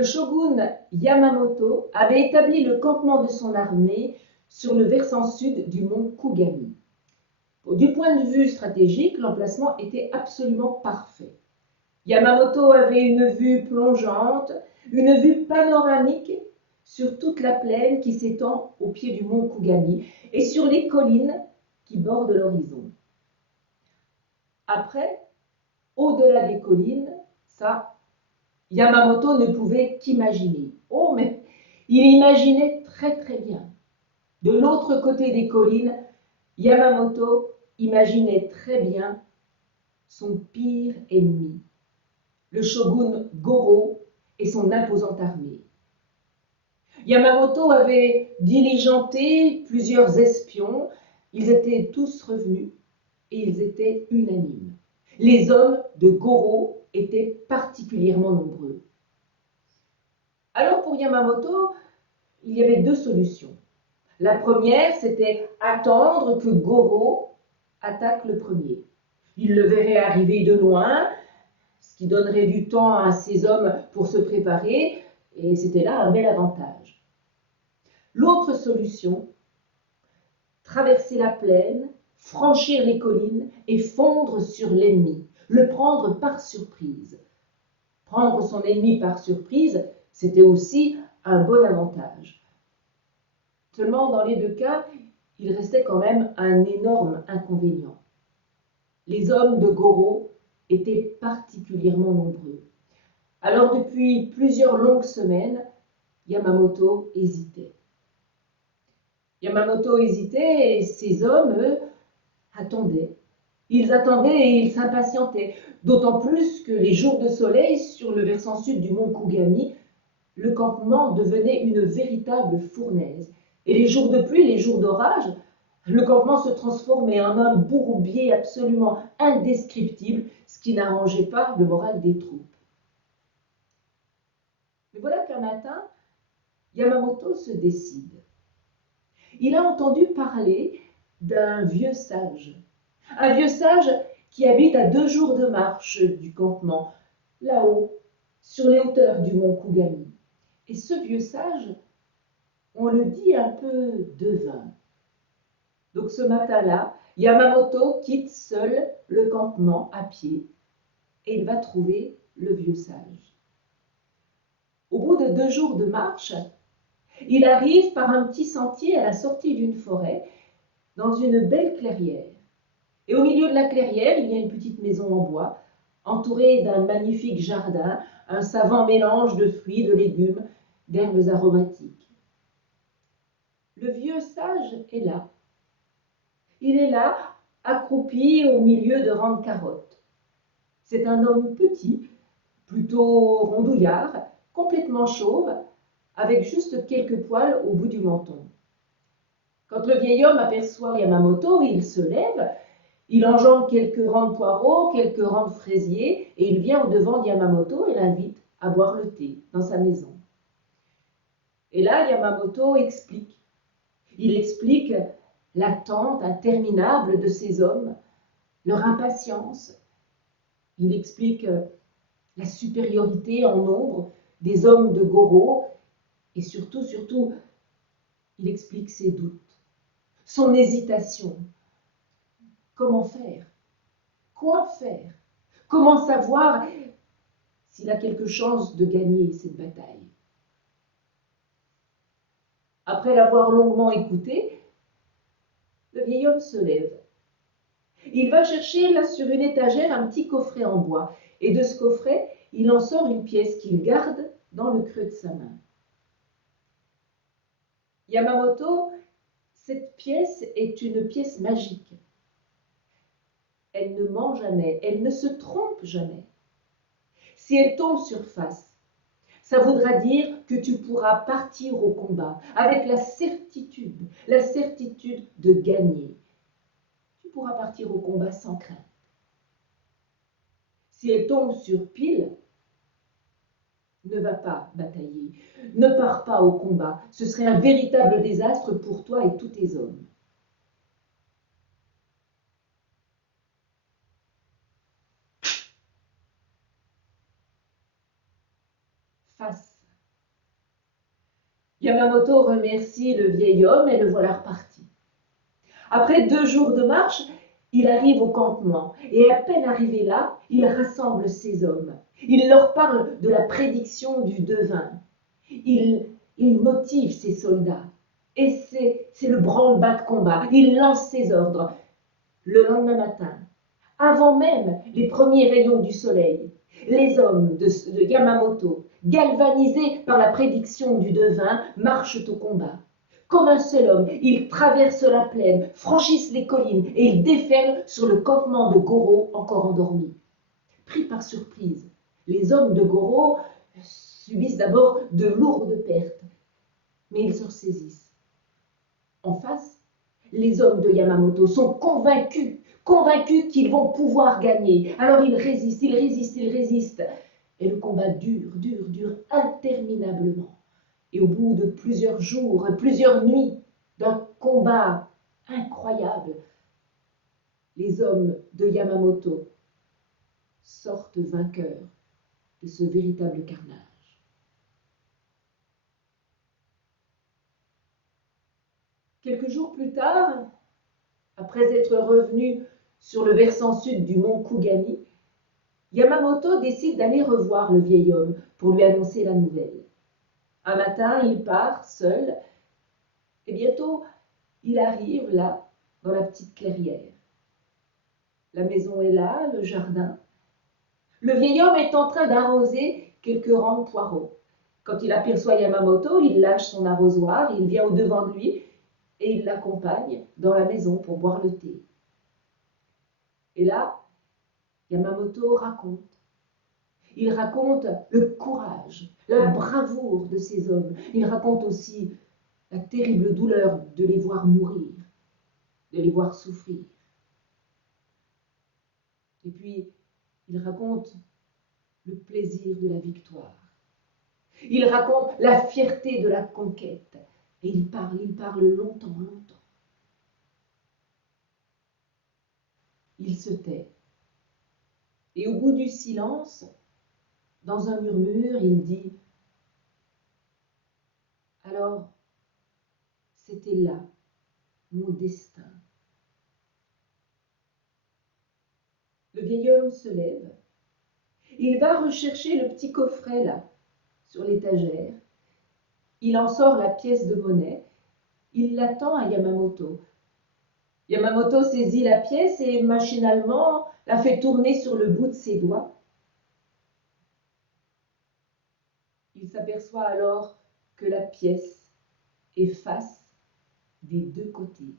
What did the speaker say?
Le shogun Yamamoto avait établi le campement de son armée sur le versant sud du mont Kugami. Du point de vue stratégique, l'emplacement était absolument parfait. Yamamoto avait une vue plongeante, une vue panoramique sur toute la plaine qui s'étend au pied du mont Kugami et sur les collines qui bordent l'horizon. Après, au-delà des collines, ça, Yamamoto ne pouvait qu'imaginer. Oh, mais il imaginait très très bien. De l'autre côté des collines, Yamamoto imaginait très bien son pire ennemi, le shogun Goro et son imposante armée. Yamamoto avait diligenté plusieurs espions, ils étaient tous revenus et ils étaient unanimes. Les hommes de Goro étaient particulièrement nombreux. Alors pour Yamamoto, il y avait deux solutions. La première, c'était attendre que Goro attaque le premier. Il le verrait arriver de loin, ce qui donnerait du temps à ses hommes pour se préparer, et c'était là un bel avantage. L'autre solution, traverser la plaine, franchir les collines et fondre sur l'ennemi, le prendre par surprise. Prendre son ennemi par surprise, c'était aussi un bon avantage. Seulement, dans les deux cas, il restait quand même un énorme inconvénient. Les hommes de Goro étaient particulièrement nombreux. Alors, depuis plusieurs longues semaines, Yamamoto hésitait. Yamamoto hésitait et ses hommes, eux, attendaient. Ils attendaient et ils s'impatientaient, d'autant plus que les jours de soleil sur le versant sud du mont Kugami, le campement devenait une véritable fournaise. Et les jours de pluie, les jours d'orage, le campement se transformait en un bourbier absolument indescriptible, ce qui n'arrangeait pas le moral des troupes. Mais voilà qu'un matin, Yamamoto se décide. Il a entendu parler d'un vieux sage. Un vieux sage qui habite à 2 jours de marche du campement, là-haut, sur les hauteurs du mont Kugami. Et ce vieux sage, on le dit un peu devin. Donc ce matin-là, Yamamoto quitte seul le campement à pied et il va trouver le vieux sage. Au bout de 2 jours de marche, il arrive par un petit sentier à la sortie d'une forêt, dans une belle clairière. Et au milieu de la clairière, il y a une petite maison en bois, entourée d'un magnifique jardin, un savant mélange de fruits, de légumes, d'herbes aromatiques. Le vieux sage est là. Il est là, accroupi au milieu de rangs de carottes. C'est un homme petit, plutôt rondouillard, complètement chauve, avec juste quelques poils au bout du menton. Quand le vieil homme aperçoit Yamamoto, il se lève, il enjambe quelques rangs de poireaux, quelques rangs de fraisiers, et il vient au-devant de Yamamoto et l'invite à boire le thé dans sa maison. Et là, Yamamoto explique. Il explique l'attente interminable de ces hommes, leur impatience. Il explique la supériorité en nombre des hommes de Goro et surtout, il explique ses doutes, son hésitation. Comment faire? Quoi faire? Comment savoir s'il a quelque chance de gagner cette bataille? Après l'avoir longuement écouté, le vieil homme se lève. Il va chercher là sur une étagère un petit coffret en bois, et de ce coffret, il en sort une pièce qu'il garde dans le creux de sa main. Yamamoto, cette pièce est une pièce magique. Elle ne ment jamais, elle ne se trompe jamais. Si elle tombe sur face, ça voudra dire que tu pourras partir au combat avec la certitude de gagner. Tu pourras partir au combat sans crainte. Si elle tombe sur pile, ne va pas batailler, ne pars pas au combat. Ce serait un véritable désastre pour toi et tous tes hommes. Face Yamamoto remercie le vieil homme et le voilà reparti. Après 2 jours de marche, il arrive au campement et à peine arrivé là, il rassemble ses hommes. Il leur parle de la prédiction du devin. Il motive ses soldats et c'est le branle-bas de combat. Il lance ses ordres. Le lendemain matin, avant même les premiers rayons du soleil, les hommes de Yamamoto, galvanisés par la prédiction du devin, marchent au combat. Comme un seul homme, ils traversent la plaine, franchissent les collines et ils déferlent sur le campement de Goro encore endormi. Pris par surprise, les hommes de Goro subissent d'abord de lourdes pertes, mais ils se ressaisissent. En face, les hommes de Yamamoto sont convaincus qu'ils vont pouvoir gagner. Alors ils résistent, ils résistent, ils résistent. Et le combat dure interminablement. Et au bout de plusieurs jours, plusieurs nuits, d'un combat incroyable, les hommes de Yamamoto sortent vainqueurs de ce véritable carnage. Quelques jours plus tard, après être revenu sur le versant sud du mont Kugani, Yamamoto décide d'aller revoir le vieil homme pour lui annoncer la nouvelle. Un matin, il part seul et bientôt, il arrive là, dans la petite clairière. La maison est là, le jardin. Le vieil homme est en train d'arroser quelques rangs de poireaux. Quand il aperçoit Yamamoto, il lâche son arrosoir, il vient au-devant de lui et il l'accompagne dans la maison pour boire le thé. Et là, Yamamoto raconte. Il raconte le courage, la bravoure de ces hommes. Il raconte aussi la terrible douleur de les voir mourir, de les voir souffrir. Et puis, il raconte le plaisir de la victoire. Il raconte la fierté de la conquête. Et il parle longtemps. Il se tait. Et au bout du silence, dans un murmure, il dit « Alors, c'était là mon destin. » Le vieil homme se lève. Il va rechercher le petit coffret là, sur l'étagère. Il en sort la pièce de monnaie. Il l'attend à Yamamoto. Yamamoto saisit la pièce et machinalement la fait tourner sur le bout de ses doigts. Il s'aperçoit alors que la pièce est face des 2 côtés.